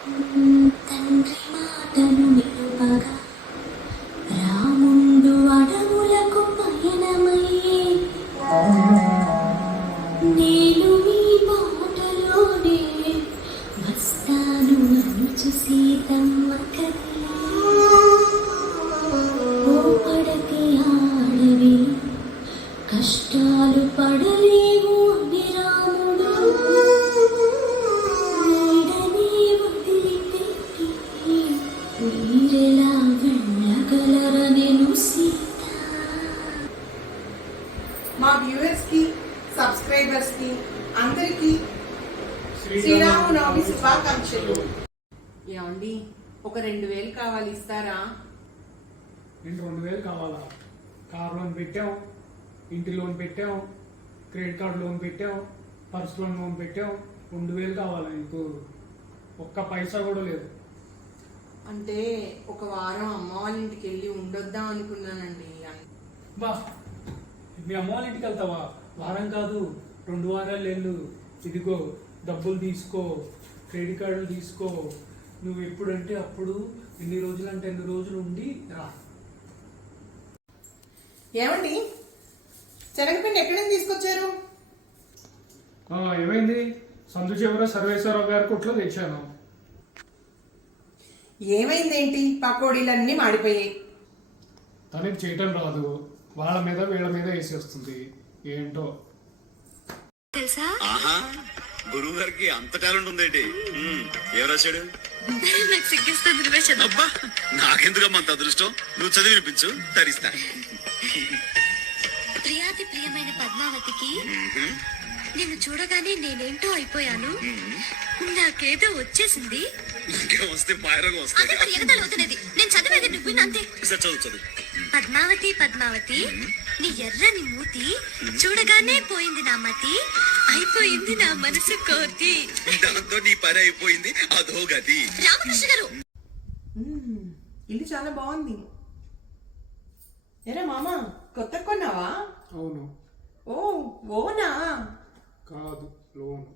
తండ్రి మాటను నిలుపగా రాముండు అడవులకు పయనమయ్యే నేను మీ బాటలోనే వస్తాను అనుచు సీతమ్మ కదిలే ఓ పడతి ఆడవి కష్టాలు పడలేవు అని రాముడు నీడని వదిలిపెట్టి మీరెలా వెళ్ళగలరనెను సీత. మా వ్యూవర్స్ కి సబ్స్క్రైబర్స్ కి అందరికి శ్రీరామనవమి శుభాకాంక్షలు. ఏమండి ఒక 2000 కావాలి, ఇస్తారా? నేను 2000 కావాలా? కార్ లోన్ పెట్టాం, ఇంటి లోన్ పెట్టాం, క్రెడిట్ కార్డు లోన్ పెట్టాం, పర్సనల్ లోన్ పెట్టాం. 2000 కావాలా నీకు? ఒక్క పైసా కూడా లేదు. అంటే ఒక వారం అమ్మ వాళ్ళ ఇంటికి వెళ్ళి ఉండొద్దాం అనుకున్నానండి. బా, మీ అమ్మ వాళ్ళ ఇంటికి వెళ్తావా? వారం కాదు 2 వారాలు వెళ్ళు. ఇదిగో డబ్బులు తీసుకో, క్రెడిట్ కార్డులు తీసుకో. నువ్వు ఎప్పుడంటే అప్పుడు, ఎన్ని రోజులు అంటే ఎన్ని రోజులు ఉండి రా. ఏమండి శనగపిండి ఎక్కడి నుంచి తీసుకొచ్చారు? ఏమైంది? సందు చివర సర్వేశ్వరరావు గారి కొట్లో తెచ్చాను. ఏమైందేంటి? పకోడీలన్నీ మాడిపోయాయి. తనకి చేయటం రాదు, వాళ్ళ మీద వీళ్ళ మీద వేసేస్తుంది. ఏంటో తెలుసా? ఆహా, గురువు గారికి అంత టాలెంట్ ఉందేంటి? ఏం రాశాడు? నాకు సిగ్గిస్తుంది, నువ్వే చదువు. అబ్బా, నాకెందుకమ్మా అంత అదృష్టం? నువ్వు చదివి వినిపించు, తరిస్తా. ప్రియాతి ప్రియమైన పద్మావతికి నిన్ను చూడగానే నేనేంటో అయిపోయాను. నాకేదో వచ్చేసింది. ఇంకేం వస్తే మాయరోగం అదే వస్తాయి. మరి ఎగతాళి అవుతున్నది. నేను చదివేది నువ్వు వినంతే. సరే, చదువు చదువు. పద్మావతి పద్మావతి, నీ ఎర్రని మూతి చూడగానే పోయింది నా మతి, అయిపోయింది నా మనసు కోతి. దాంతో నీ పని అయిపోయింది, అదో గది. రామకృష్ణ గారు, ఇల్లు చాలా బాగుంది. ఎరా మామ, కొత్త కొన్నావా? అవును. ఓ ఓనా? కాదు, లోన్.